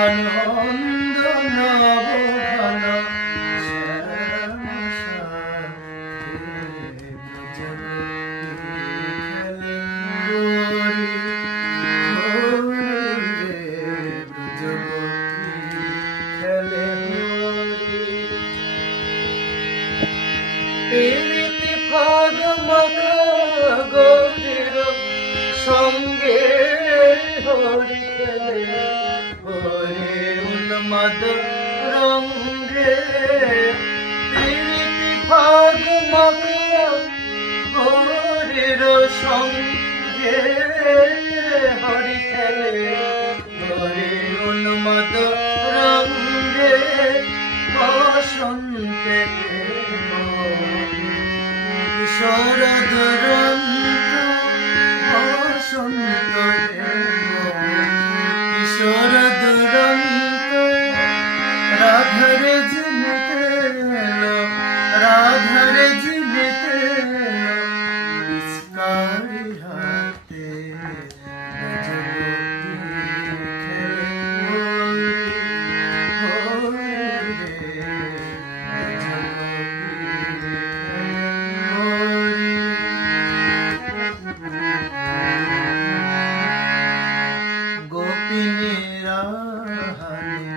আনন্দ নবঘন প্রীতি ফাগ মাখা গোপীর সঙ্গে হরি খেলে হরে উন্মাদ রঙ্গে প্রীতি ফাগ মাখা গৌরীর সঙ্গে হরি খেলে হরে উন্মাদ রঙ্গে বসন্তে শরদ রন্ত বসন্ত শরদ রন্ত রাধারে ঝিমিতে রাধারে ঝিমিতে ইস্কারি হাতে গোপিনী রাহানে